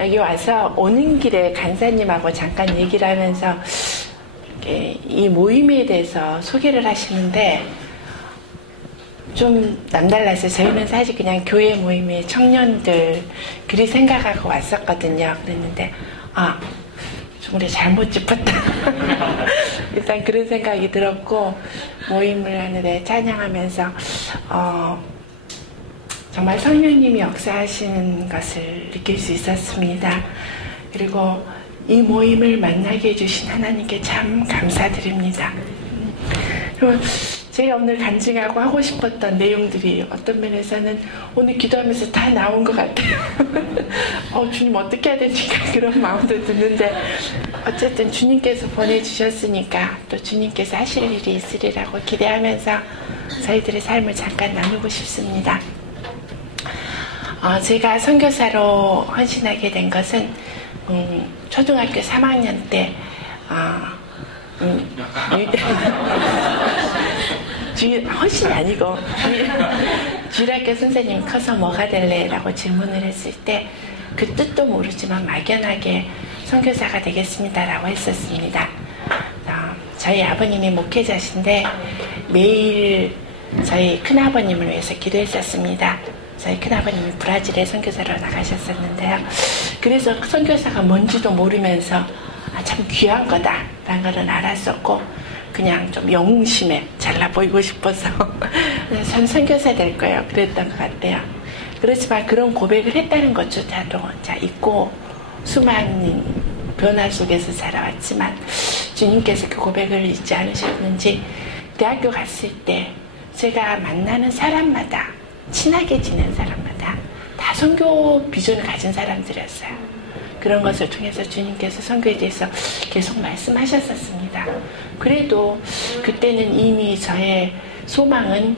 여기 와서 오는 길에 간사님하고 잠깐 얘기를 하면서 이 모임에 대해서 소개를 하시는데 좀 남달랐어요. 저희는 사실 그냥 교회 모임에 청년들 그리 생각하고 왔었거든요. 그랬는데 좀 우리 잘못 짚었다. 일단 그런 생각이 들었고 모임을 하는데 찬양하면서 정말 성령님이 역사하시는 것을 느낄 수 있었습니다. 그리고 이 모임을 만나게 해주신 하나님께 참 감사드립니다. 그리고 제가 오늘 간증하고 하고 싶었던 내용들이 어떤 면에서는 오늘 기도하면서 다 나온 것 같아요. 주님 어떻게 해야 되니까 그런 마음도 드는데 어쨌든 주님께서 보내주셨으니까 또 주님께서 하실 일이 있으리라고 기대하면서 저희들의 삶을 잠깐 나누고 싶습니다. 제가 선교사로 헌신하게 된 것은 초등학교 3학년 때 헌신이 아니고 주일학교 선생님이 커서 뭐가 될래? 라고 질문을 했을 때 그 뜻도 모르지만 막연하게 선교사가 되겠습니다 라고 했었습니다. 저희 아버님이 목회자신데 매일 저희 큰아버님을 위해서 기도했었습니다. 저희 큰아버님이 브라질에 선교사로 나가셨었는데요. 그래서 선교사가 뭔지도 모르면서 참 귀한 거다라는 걸 알았었고 그냥 좀 영웅심에 잘나 보이고 싶어서 전 선교사 될 거예요. 그랬던 것 같아요. 그렇지만 그런 고백을 했다는 것조차도 잊고 수많은 변화 속에서 살아왔지만 주님께서 그 고백을 잊지 않으셨는지 대학교 갔을 때 제가 만나는 사람마다 친하게 지낸 사람마다 다 선교 비전을 가진 사람들이었어요. 그런 것을 통해서 주님께서 선교에 대해서 계속 말씀하셨었습니다. 그래도 그때는 이미 저의 소망은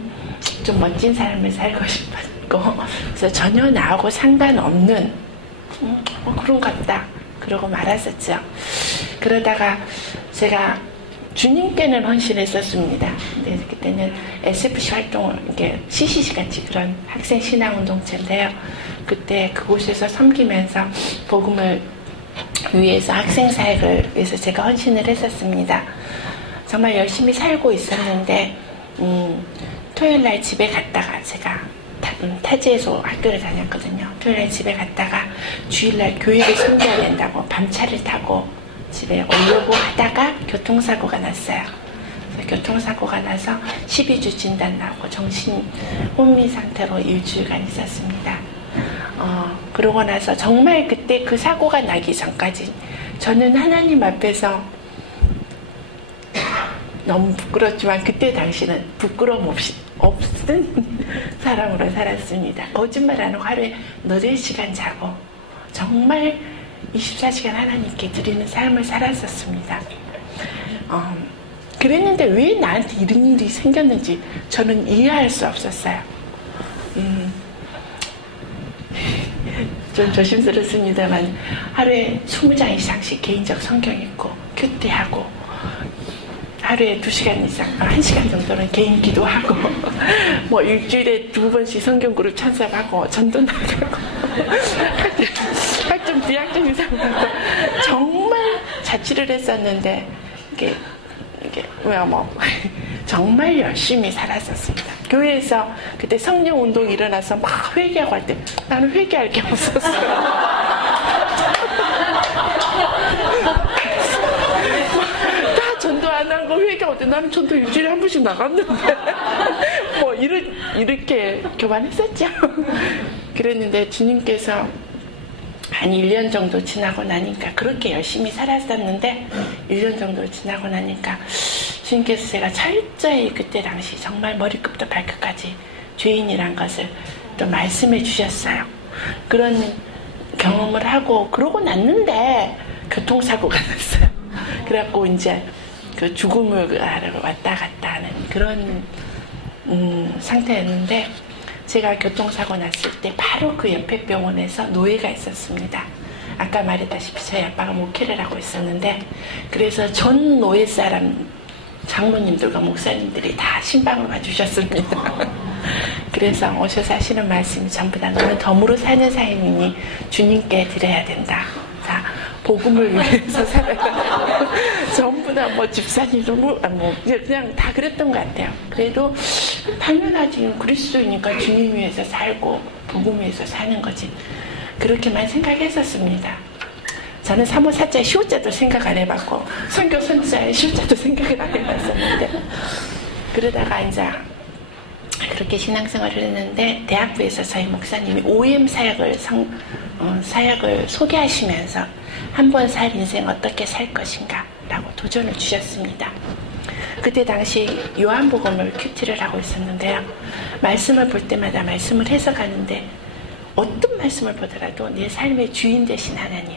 좀 멋진 삶을 살고 싶었고 그래서 전혀 나하고 상관없는 그런갑다 그러고 말았었죠. 그러다가 제가 주님께는 헌신했었습니다. 근데 그때는 SFC 활동을 이게 CCC 같이 그런 학생 신앙 운동체인데요. 그때 그곳에서 섬기면서 복음을 위해서 학생 사역을 위해서 제가 헌신을 했었습니다. 정말 열심히 살고 있었는데 토요일날 집에 갔다가 제가 타지에서 학교를 다녔거든요. 토요일날 집에 갔다가 주일날 교회를 섬겨야 된다고 밤차를 타고 집에 오려고 하다가 교통사고가 났어요. 그래서 교통사고가 나서 12주 진단 나오고 정신 혼미 상태로 일주일간 있었습니다. 그러고 나서 정말 그때 그 사고가 나기 전까지 저는 하나님 앞에서 너무 부끄럽지만 그때 당시는 부끄러움 없은 사람으로 살았습니다. 거짓말 안 하고 하루에 8시간 자고 정말 24시간 하나님께 드리는 삶을 살았었습니다. 그랬는데 왜 나한테 이런 일이 생겼는지 저는 이해할 수 없었어요. 좀 조심스럽습니다만 하루에 20장 이상씩 개인적 성경 읽고 큐티하고 하루에 2시간 이상, 1시간 정도는 개인 기도하고 뭐 일주일에 2번씩 성경 그룹 찬송하고 전도 나가고 학점 비학점 이상하고 정말 자취를 했었는데 이게 정말 열심히 살았었습니다. 교회에서 그때 성령 운동이 일어나서 막 회개하고 할 때 나는 회개할 게 없었어요. 전도 안 한 거 회개하고 나는 전도 일주일에 한 번씩 나갔는데 뭐 이렇게 교만했었죠. 그랬는데 주님께서 한 1년 정도 지나고 나니까 그렇게 열심히 살았었는데 1년 정도 지나고 나니까 주님께서 제가 철저히 그때 당시 정말 머리끝부터 발끝까지 죄인이란 것을 또 말씀해 주셨어요. 그런 경험을 하고 그러고 났는데 교통사고가 났어요. 그래갖고 이제 그 죽음을 왔다 갔다 하는 그런 상태였는데 제가 교통사고 났을 때 바로 그 옆에 병원에서 노예가 있었습니다. 아까 말했다시피 저희 아빠가 목회를 하고 있었는데 그래서 전 노예 사람 장모님들과 목사님들이 다 신방을 와주셨습니다. 그래서 오셔서 하시는 말씀이 전부 다 너는 덤으로 사는 삶이니 주님께 드려야 된다. 자, 복음을 위해서 살아가. 전부 다 뭐 집사님도 뭐 그냥 다 그랬던 것 같아요. 그래도 당연하지. 그리스도이니까 주님 위해서 살고 복음 위해서 사는 거지. 그렇게만 생각했었습니다. 저는 사모사자의 시호자도 생각 안 해봤고 선교선자의 시호자도 생각을 안 해봤었는데 그러다가 이제 그렇게 신앙생활을 했는데 대학부에서 저희 목사님이 OM 사역을 소개하시면서 한 번 살 인생 어떻게 살 것인가 라고 도전을 주셨습니다. 그때 당시 요한복음을 큐티를 하고 있었는데요. 말씀을 볼 때마다 말씀을 해석하는데 어떤 말씀을 보더라도 내 삶의 주인 되신 하나님,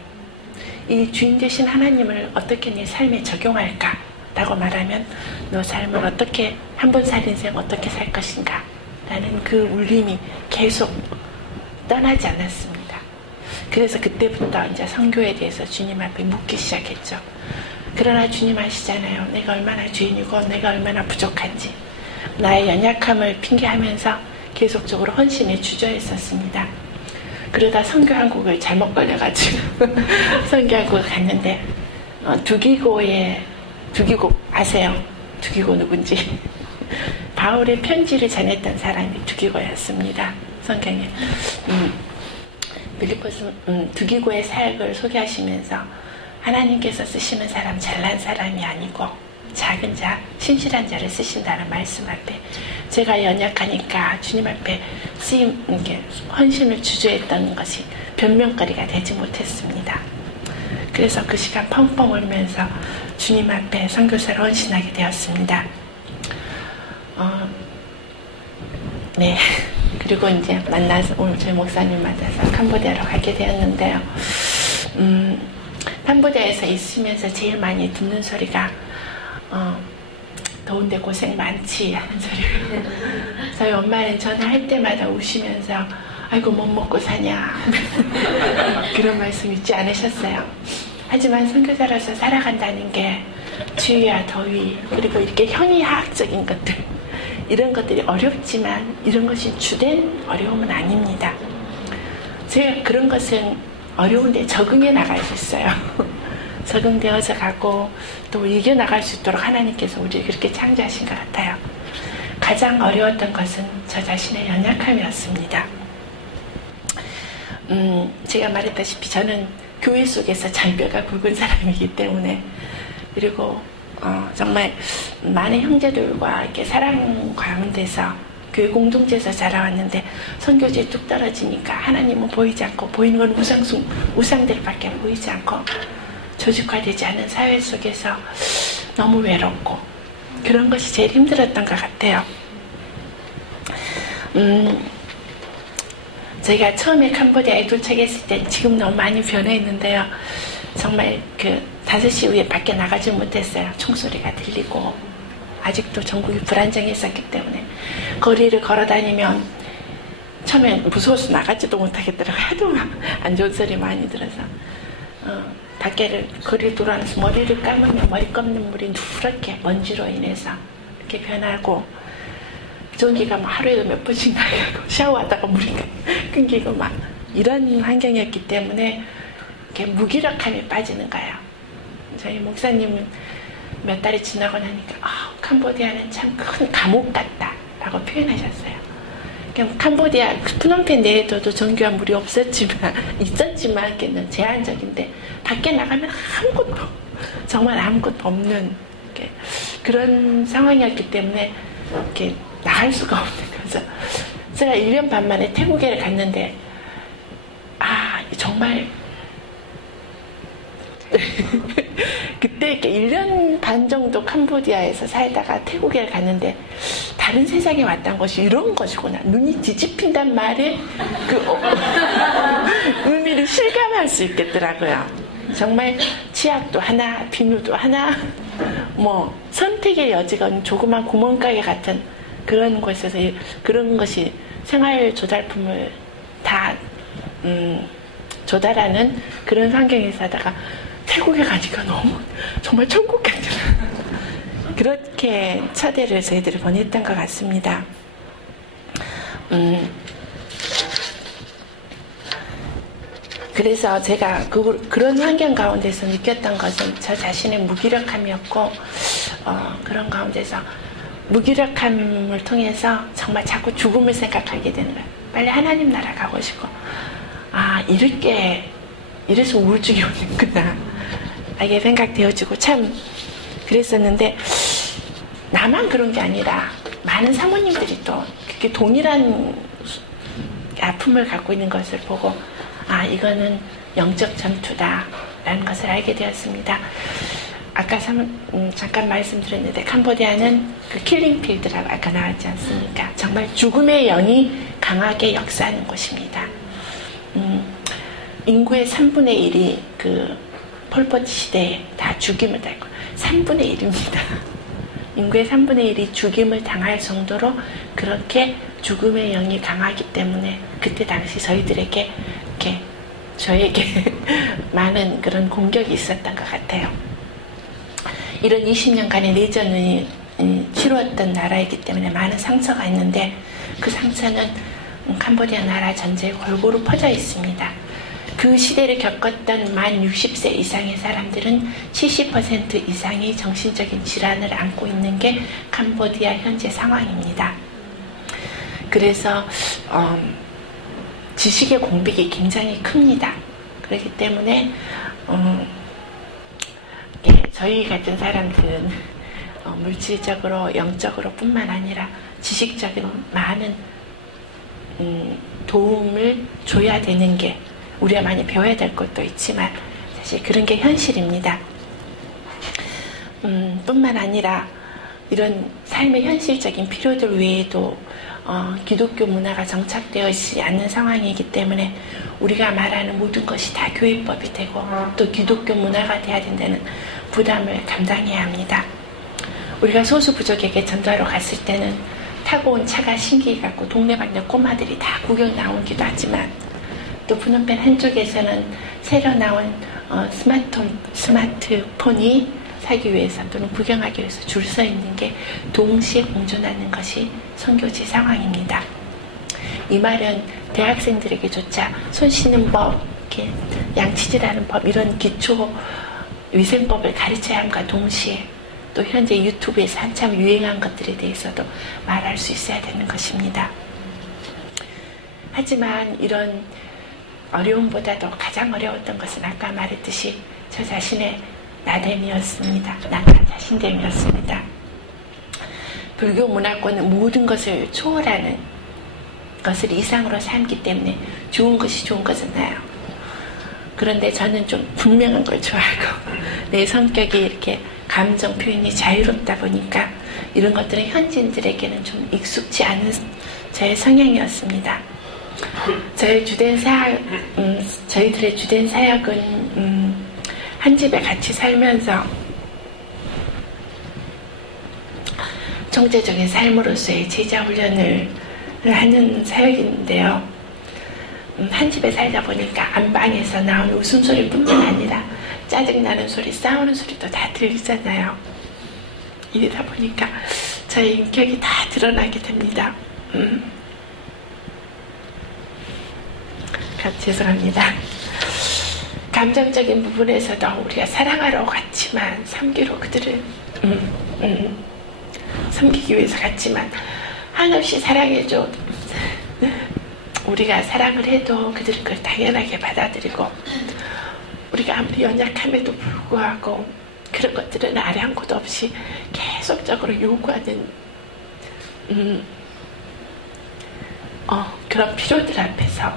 이 주인 되신 하나님을 어떻게 내 삶에 적용할까 라고 말하면 너 삶을 어떻게 한 번 살 인생 어떻게 살 것인가 라는 그 울림이 계속 떠나지 않았습니다. 그래서 그때부터 이제 선교에 대해서 주님 앞에 묻기 시작했죠. 그러나 주님 아시잖아요. 내가 얼마나 죄인이고 내가 얼마나 부족한지 나의 연약함을 핑계하면서 계속적으로 헌신에 주저했었습니다. 그러다 선교 한국을 잘못 걸려가지고 선교 한국을 갔는데 두기고 아세요? 두기고 누군지? 바울의 편지를 전했던 사람이 두기고였습니다. 성경에 빌립보서 두기고의 사역을 소개하시면서 하나님께서 쓰시는 사람 잘난 사람이 아니고 작은 자, 신실한 자를 쓰신다는 말씀 앞에 제가 연약하니까 주님 앞에 쓰임, 헌신을 주저했던 것이 변명거리가 되지 못했습니다. 그래서 그 시간 펑펑 울면서 주님 앞에 선교사로 헌신하게 되었습니다. 네. 그리고 이제 만나서 오늘 저희 목사님 만나서 캄보디아로 가게 되었는데요. 캄보디아에서 있으면서 제일 많이 듣는 소리가 더운데 고생 많지 하는 소리예요. 저희 엄마는 전화할 때마다 우시면서 아이고 못 먹고 사냐 그런 말씀 잊지 않으셨어요. 하지만 선교사로서 살아간다는 게 추위와 더위 그리고 이렇게 현위화학적인 것들 이런 것들이 어렵지만 이런 것이 주된 어려움은 아닙니다. 제가 그런 것은 어려운데 적응해 나갈 수 있어요. 적응되어져 가고 또 이겨나갈 수 있도록 하나님께서 우리를 그렇게 창조하신 것 같아요. 가장 어려웠던 것은 저 자신의 연약함이었습니다. 제가 말했다시피 저는 교회 속에서 장뼈가 굵은 사람이기 때문에 그리고 정말 많은 형제들과 이렇게 사랑 가운데서 교회 공동체에서 자라왔는데 선교지에 뚝 떨어지니까 하나님은 보이지 않고 보이는 건 우상들밖에 보이지 않고 조직화되지 않은 사회 속에서 너무 외롭고 그런 것이 제일 힘들었던 것 같아요. 저희가 처음에 캄보디아에 도착했을 때 지금 너무 많이 변해있는데요. 정말 5시 후에 밖에 나가지 못했어요. 총소리가 들리고 아직도 전국이 불안정했었기 때문에 거리를 걸어다니면 처음엔 무서워서 나가지도 못하겠더라고요. 하도 안 좋은 소리 많이 들어서 밖에를 거리를 돌아다니면서 머리를 감으면 머리 감는 물이 누렇게 먼지로 인해서 이렇게 변하고 전기가 막 하루에도 몇 번씩 나가고 샤워하다가 물이 끊기고 막 이런 환경이었기 때문에 이렇게 무기력함에 빠지는 거예요. 저희 목사님은 몇 달이 지나고 나니까 캄보디아는 참 큰 감옥 같다 라고 표현하셨어요. 캄보디아 프놈펜 내에도 전기와 물이 있었지만 제한적인데 밖에 나가면 아무것도 정말 아무것도 없는 그런 상황이었기 때문에 이렇게 나갈 수가 없는 거죠. 제가 1년 반 만에 태국에 갔는데 정말 그때 이렇게 1년 반 정도 캄보디아에서 살다가 태국에 갔는데 다른 세상에 왔다는 것이 이런 것이구나. 눈이 뒤집힌단 말에 의미를 실감할 수 있겠더라고요. 정말 치약도 하나, 비누도 하나, 뭐 선택의 여지가 없는 조그만 구멍가게 같은 그런 곳에서 그런 것이 생활 조달품을 다 조달하는 그런 환경에서 하다가 태국에 가니까 너무 정말 천국 같은 그렇게 차대를 저희들이 보냈던 것 같습니다. 그래서 제가 그런 환경 가운데서 느꼈던 것은 저 자신의 무기력함이었고, 그런 가운데서 무기력함을 통해서 정말 자꾸 죽음을 생각하게 되는 거예요. 빨리 하나님 나라 가고 싶고, 이래서 우울증이 오는구나, 이게 생각되어지고 참 그랬었는데, 나만 그런 게 아니라 많은 사모님들이 또 그렇게 동일한 아픔을 갖고 있는 것을 보고, 이거는 영적 전투다라는 것을 알게 되었습니다. 아까 잠깐 말씀드렸는데, 캄보디아는 그 킬링필드라고 아까 나왔지 않습니까? 정말 죽음의 영이 강하게 역사하는 곳입니다. 인구의 3분의 1이 그 폴포트 시대에 다 죽임을 당하고, 3분의 1입니다. 인구의 3분의 1이 죽임을 당할 정도로 그렇게 죽음의 영이 강하기 때문에 그때 당시 저에게 많은 그런 공격이 있었던 것 같아요. 이런 20년간의 내전이 치루었던 나라이기 때문에 많은 상처가 있는데, 그 상처는 캄보디아 나라 전체에 골고루 퍼져 있습니다. 그 시대를 겪었던 만 60세 이상의 사람들은 70% 이상이 정신적인 질환을 안고 있는 게 캄보디아 현재 상황입니다. 그래서 지식의 공백이 굉장히 큽니다. 그렇기 때문에 저희 같은 사람들은 물질적으로 영적으로 뿐만 아니라 지식적인 많은 도움을 줘야 되는 게, 우리가 많이 배워야 될 것도 있지만 사실 그런 게 현실입니다. 뿐만 아니라 이런 삶의 현실적인 필요들 외에도 기독교 문화가 정착되어 있지 않는 상황이기 때문에 우리가 말하는 모든 것이 다 교회법이 되고, 또 기독교 문화가 돼야 된다는 부담을 감당해야 합니다. 우리가 소수 부족에게 전도하러 갔을 때는 타고 온 차가 신기해 갖고 동네방네 꼬마들이 다 구경 나오기도 하지만, 또 푸놈펜 한쪽에서는 새로 나온 스마트폰이 사기 위해서 또는 구경하기 위해서 줄 서 있는 게 동시에 공존하는 것이 선교지 상황입니다. 이 말은 대학생들에게조차 손 씻는 법, 이렇게 양치질하는 법, 이런 기초 위생법을 가르쳐야 함과 동시에 또 현재 유튜브에서 한참 유행한 것들에 대해서도 말할 수 있어야 되는 것입니다. 하지만 이런 어려움보다도 가장 어려웠던 것은 아까 말했듯이 저 자신의 나됨이었습니다. 나 자신됨이었습니다. 불교 문화권은 모든 것을 초월하는 것을 이상으로 삼기 때문에 좋은 것이 좋은 것은 나요. 그런데 저는 좀 분명한 걸 좋아하고, 내 성격이 이렇게 감정 표현이 자유롭다 보니까 이런 것들은 현지인들에게는 좀 익숙지 않은 저의 성향이었습니다. 저희들의 주된 사역은 한 집에 같이 살면서 총체적인 삶으로서의 제자 훈련을 하는 사역인데요. 한 집에 살다 보니까 안방에서 나오는 웃음소리뿐만 아니라 짜증나는 소리, 싸우는 소리도 다 들리잖아요. 이러다 보니까 저의 인격이 다 드러나게 됩니다. 죄송합니다. 감정적인 부분에서도 우리가 사랑하러 갔지만, 섬기러 그들을 섬기기 위해서 갔지만, 한없이 사랑해줘. 우리가 사랑을 해도 그들은 그걸 당연하게 받아들이고, 우리가 아무리 연약함에도 불구하고 그런 것들은 아량곳 없이 계속적으로 요구하는 그런 필요들 앞에서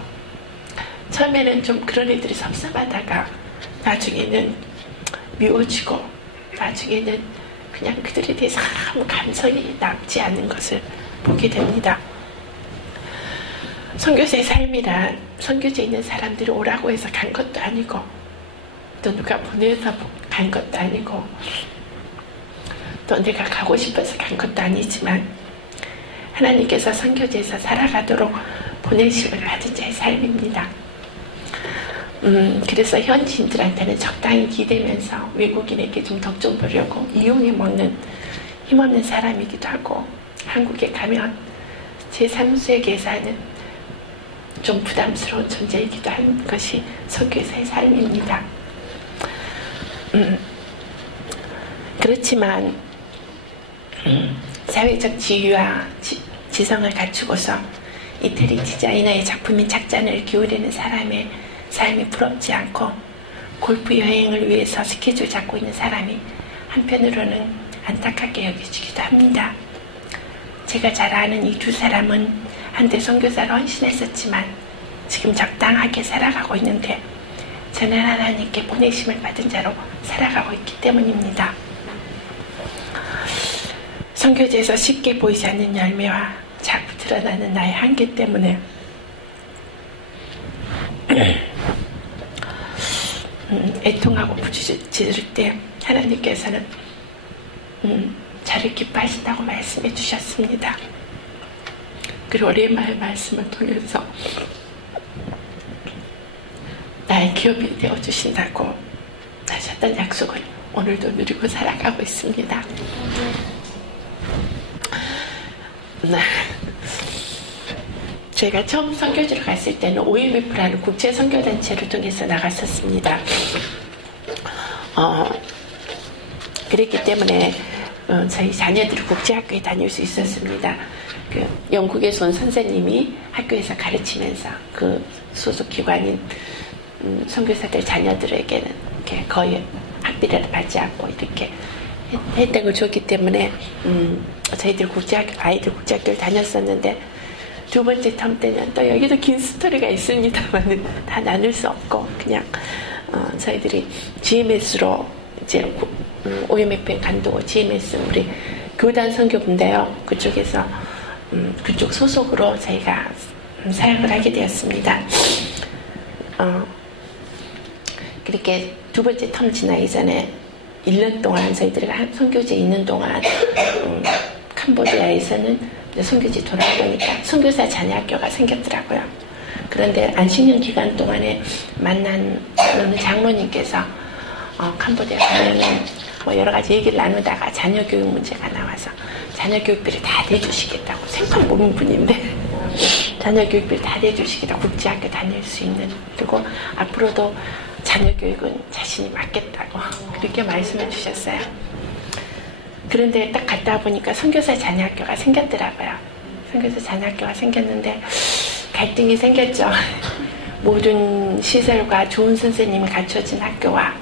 처음에는 좀 그런 애들이 섭섭하다가 나중에는 미워지고, 나중에는 그냥 그들에 대해서 아무 감성이 남지 않는 것을 보게 됩니다. 선교사의 삶이란 선교지에 있는 사람들이 오라고 해서 간 것도 아니고, 또 누가 보내서 간 것도 아니고, 또 내가 가고 싶어서 간 것도 아니지만 하나님께서 선교지에서 살아가도록 보내심을 받은 자의 삶입니다. 그래서 현지인들한테는 적당히 기대면서 외국인에게 좀 덕 좀 보려고 이용해 먹는 힘없는 사람이기도 하고, 한국에 가면 제 사무소에게서는 좀 부담스러운 존재이기도 한 것이 선교사의 삶입니다. 그렇지만 사회적 지위와 지성을 갖추고서 이태리 디자이너의 작품인 작전을 기울이는 사람의 삶이 부럽지 않고 골프 여행을 위해서 스케줄 잡고 있는 사람이 한편으로는 안타깝게 여겨지기도 합니다. 제가 잘 아는 이 두 사람은 한때 선교사로 헌신했었지만 지금 적당하게 살아가고 있는데 저는 하나님께 보내심을 받은 자로 살아가고 있기 때문입니다. 선교지에서 쉽게 보이지 않는 열매와 자꾸 드러나는 나의 한계 때문에 애통하고 부르짖을 때 하나님께서는 저를 기뻐하신다고 말씀해 주셨습니다. 그리고 오랜만에 말씀을 통해서 나의 기업이 되어주신다고 하셨던 약속을 오늘도 누리고 살아가고 있습니다. 제가 처음 선교지로 갔을 때는 OMF라는 국제 선교단체를 통해서 나갔었습니다. 그랬기 때문에 저희 자녀들이 국제학교에 다닐 수 있었습니다. 영국에서 온 선생님이 학교에서 가르치면서 그 소속 기관인 선교사들 자녀들에게는 이렇게 거의 학비를 받지 않고 이렇게 혜택을 줬기 때문에 저희들 아이들 국제학교를 다녔었는데 두 번째 텀 때는 또 여기도 긴 스토리가 있습니다만 다 나눌 수 없고 그냥 저희들이 GMS로 이제 OMF에 간두고 GMS 우리 교단 선교부인데요. 그쪽에서 그쪽 소속으로 저희가 사역을 하게 되었습니다. 그렇게 두 번째 텀 지나기 전에 1년 동안 저희들이 선교지에 있는 동안 캄보디아에서는 선교지 돌아보니까 선교사 자녀학교가 생겼더라고요. 그런데 안식년 기간 동안에 만난 어느 장로님께서 캄보디아 가면은 뭐 여러 가지 얘기를 나누다가 자녀 교육 문제가 나와서 자녀 교육비를 다 대주시겠다고 생판 모르는 분인데 자녀 교육비를 다 대주시겠다고 국제학교 다닐 수 있는 그리고 앞으로도 자녀 교육은 자신이 맡겠다고 그렇게 말씀해 주셨어요. 그런데 딱 갔다 보니까 선교사 자녀학교가 생겼더라고요. 선교사 자녀학교가 생겼는데 갈등이 생겼죠. 모든 시설과 좋은 선생님이 갖춰진 학교와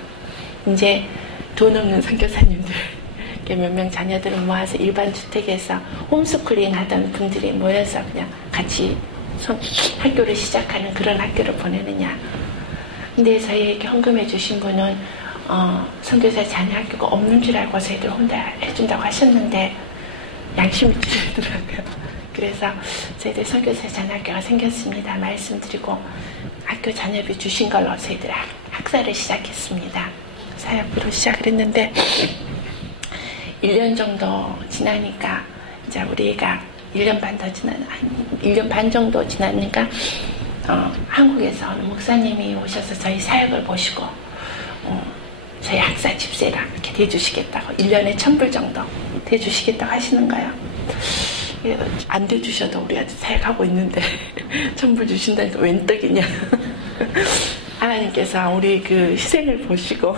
이제 돈 없는 선교사님들 몇 명 자녀들을 모아서 일반 주택에서 홈스쿨링 하던 분들이 모여서 그냥 같이 학교를 시작하는 그런 학교를 보내느냐. 근데 저희에게 헌금해 주신 분은 선교사 자녀 학교가 없는 줄 알고 저희들 혼자 해준다고 하셨는데 양심이 찌르더라고요. 그래서 저희들 선교사 자녀 학교가 생겼습니다. 말씀드리고 학교 자녀비 주신 걸로 저희들 학사를 시작했습니다. 사역비로 시작을 했는데 1년 정도 지나니까 이제 우리 애가 1년 반 정도 지나니까 한국에서 어느 목사님이 오셔서 저희 사역을 보시고 저희 학사 집세랑 이렇게 대주시겠다고 1년에 1,000불 정도 대주시겠다고 하시는 거예요. 안 대주셔도 우리 아직 사역하고 있는데 1,000불 주신다니까 웬 떡이냐. 하나님께서 우리 그 희생을 보시고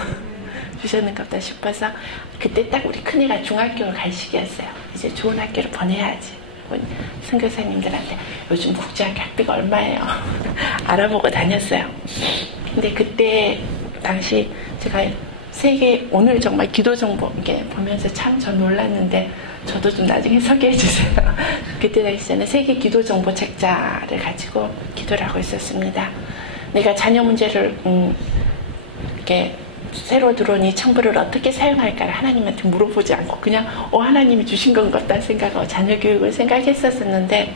주셨는가 보다 싶어서 그때 딱 우리 큰애가 중학교를 갈 시기였어요. 이제 좋은 학교를 보내야지. 선교사님들한테 요즘 국제학교 학비가 얼마예요? 알아보고 다녔어요. 근데 그때 당시 제가 세계 오늘 정말 기도 정보 이게 보면서 참 저 놀랐는데 저도 좀 나중에 소개해 주세요. 그때 당시에는 세계 기도 정보 책자를 가지고 기도를 하고 있었습니다. 내가 자녀 문제를 이렇게 새로 들어온 이 천부를 어떻게 사용할까를 하나님한테 물어보지 않고 그냥 하나님이 주신 건 같다 생각하고 자녀 교육을 생각했었는데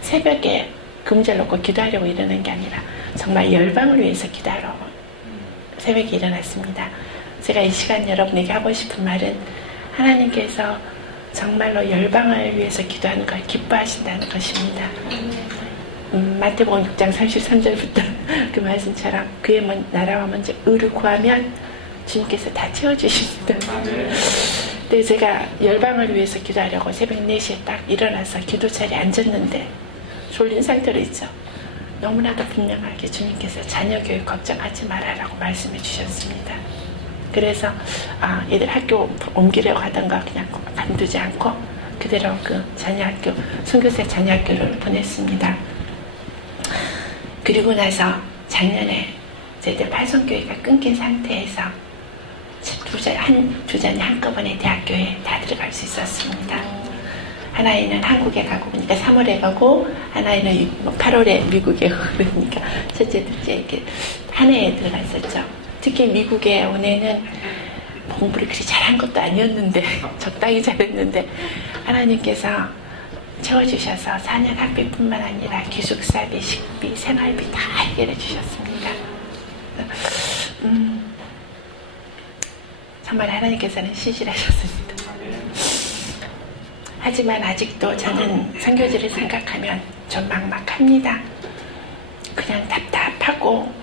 새벽에 금절 놓고 기도하려고 일어난 게 아니라 정말 열방을 위해서 기도하려고 새벽에 일어났습니다. 제가 이 시간 여러분에게 하고 싶은 말은 하나님께서 정말로 열방을 위해서 기도하는 걸 기뻐하신다는 것입니다. 마태복음 6장 33절부터 그 말씀처럼 그의 나라와 먼저 의를 구하면 주님께서 다 채워주십니다. 근데 제가 열방을 위해서 기도하려고 새벽 4시에 딱 일어나서 기도 자리에 앉았는데 졸린 상태로 있죠. 너무나도 분명하게 주님께서 자녀 교육 걱정하지 말아라고 말씀해 주셨습니다. 그래서 얘들 학교 옮기려고 하던가 그냥 관두지 않고 그대로 그 자녀학교, 선교사 자녀학교를 보냈습니다. 그리고 나서 작년에 저희들 팔성교회가 끊긴 상태에서 두 자녀 한꺼번에 대학교에 다 들어갈 수 있었습니다. 하나이는 한국에 가고 그러니까 3월에 가고 하나이는 8월에 미국에 가고 그러니까 첫째, 둘째 이렇게 한 해에 들어갔었죠. 특히 미국에 온 애는 공부를 그리 잘한 것도 아니었는데 적당히 잘했는데 하나님께서 채워주셔서 4년 학비뿐만 아니라 기숙사비, 식비, 생활비 다 해결해 주셨습니다. 정말 하나님께서는 신실하셨습니다. 하지만 아직도 저는 선교지를 생각하면 좀 막막합니다. 그냥 답답하고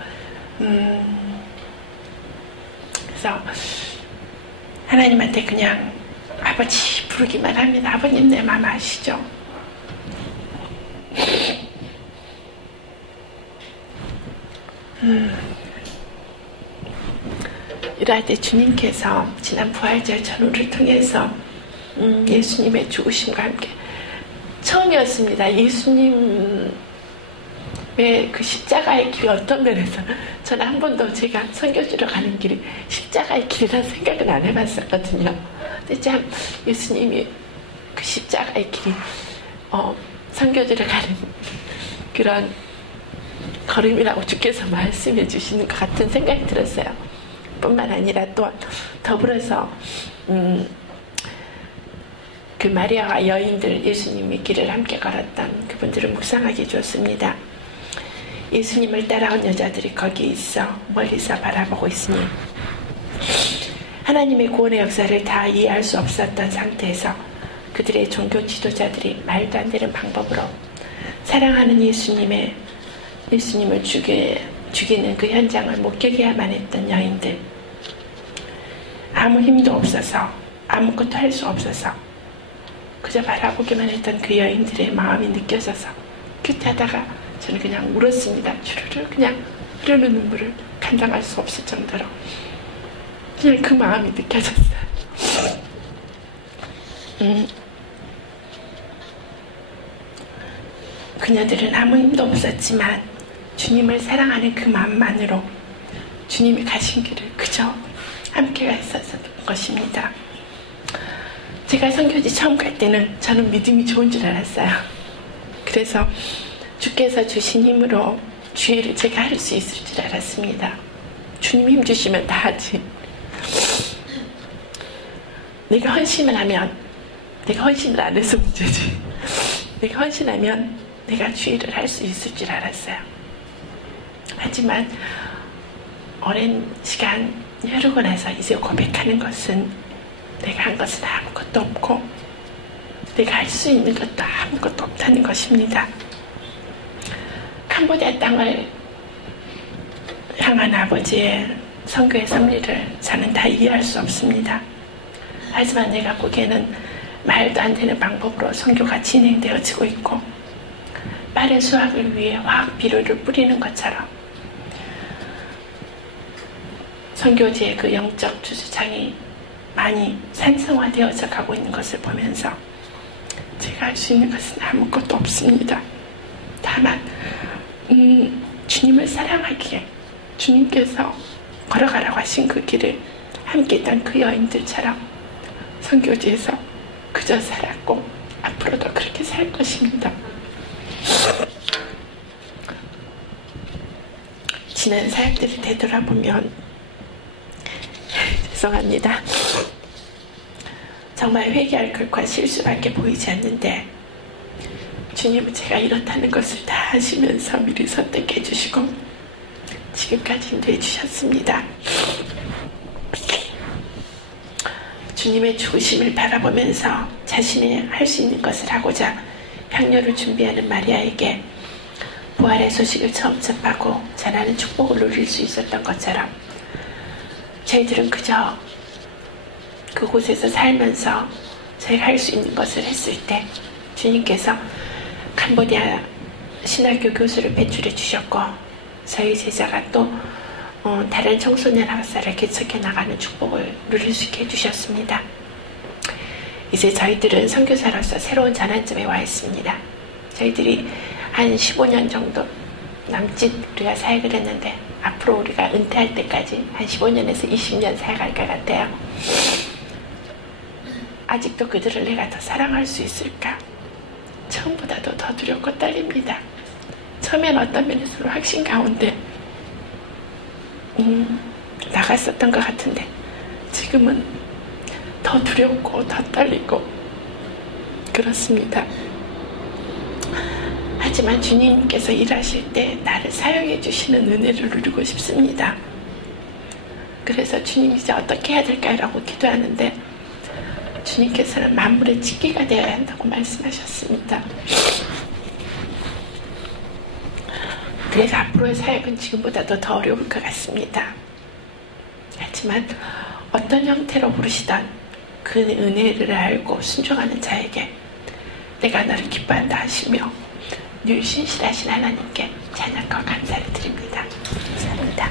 그래서 하나님한테 그냥 아버지 부르기만 합니다. 아버님 내 마음 아시죠? 이럴 때 주님께서 지난 부활절 전후를 통해서 예수님의 죽으심과 함께 처음이었습니다. 예수님의 그 십자가의 길이 어떤 면에서 저는 한 번도 제가 선교지로 가는 길이 십자가의 길이라는 생각은 안 해봤었거든요. 근데 참 예수님이 그 십자가의 길이 선교지로 가는 그런 걸음이라고 주께서 말씀해 주시는 것 같은 생각이 들었어요. 뿐만 아니라 또 더불어서 그 마리아와 여인들 예수님의 길을 함께 걸었던 그분들을 묵상하게 해줬습니다. 예수님을 따라온 여자들이 거기 있어 멀리서 바라보고 있으니 하나님의 구원의 역사를 다 이해할 수 없었던 상태에서 그들의 종교 지도자들이 말도 안 되는 방법으로 사랑하는 예수님을 죽이는 그 현장을 목격해야만 했던 여인들, 아무 힘도 없어서 아무것도 할 수 없어서 그저 바라보기만 했던 그 여인들의 마음이 느껴져서 큐티하다가 저는 그냥 울었습니다. 주르르 그냥 흐르는 눈물을 감당할 수 없을 정도로 그냥 그 마음이 느껴졌어요. 그녀들은 아무 힘도 없었지만 주님을 사랑하는 그 마음만으로 주님이 가신 길을 그저 함께 했었던 것입니다. 제가 선교지 처음 갈 때는 저는 믿음이 좋은 줄 알았어요. 그래서 주께서 주신 힘으로 주의를 제가 할 수 있을 줄 알았습니다. 주님 힘 주시면 다 하지. 내가 헌신을 하면, 내가 헌신을 안 해서 문제지. 내가 헌신하면 내가 주의를 할 수 있을 줄 알았어요. 하지만 오랜 시간 흐르고 나서 이제 고백하는 것은 내가 한 것은 아무것도 없고 내가 할 수 있는 것도 아무것도 없다는 것입니다. 캄보디아 땅을 향한 아버지의 선교의 섭리를 저는 다 이해할 수 없습니다. 하지만 내가 보기에는 말도 안 되는 방법으로 선교가 진행되어지고 있고 빠른 수확을 위해 화학 비료를 뿌리는 것처럼 선교지의 그 영적 주차장이 많이 산성화되어져 가고 있는 것을 보면서 제가 할 수 있는 것은 아무것도 없습니다. 다만 주님을 사랑하기에 주님께서 걸어가라고 하신 그 길을 함께 있던 그 여인들처럼 선교지에서 그저 살았고 앞으로도 그렇게 살 것입니다. 지난 사역들을 되돌아보면 죄송합니다. 정말 회개할 것과 실수밖에 보이지 않는데 주님은 제가 이렇다는 것을 다 아시면서 미리 선택해 주시고 지금까지 인도해 주셨습니다. 주님의 죽으심을 바라보면서 자신이 할 수 있는 것을 하고자 향료를 준비하는 마리아에게 부활의 소식을 처음 접하고 전하는 축복을 누릴 수 있었던 것처럼 저희들은 그저 그곳에서 살면서 저희가 할 수 있는 것을 했을 때 주님께서 캄보디아 신학교 교수를 배출해 주셨고 저희 제자가 또 다른 청소년 학사를 개척해 나가는 축복을 누릴 수 있게 해주셨습니다. 이제 저희들은 선교사로서 새로운 전환점에 와 있습니다. 저희들이 한 15년 정도 남짓 우리가 사역을 했는데 앞으로 우리가 은퇴할 때까지 한 15년에서 20년 사역할 것 같아요. 아직도 그들을 내가 더 사랑할 수 있을까? 처음보다도 더 두렵고 떨립니다. 처음엔 어떤 면에서 확신 가운데 나갔었던 것 같은데 지금은 더 두렵고 더 떨리고 그렇습니다. 하지만 주님께서 일하실 때 나를 사용해 주시는 은혜를 누리고 싶습니다. 그래서 주님 이제 어떻게 해야 될까요? 라고 기도하는데 주님께서는 만물의 찢기가 되어야 한다고 말씀하셨습니다. 그래서 앞으로의 사역은 지금보다도 더 어려울 것 같습니다. 하지만 어떤 형태로 부르시던 그 은혜를 알고 순종하는 자에게 내가 너를 기뻐한다 하시며 늘 신실하신 하나님께 찬양과 감사를 드립니다. 감사합니다.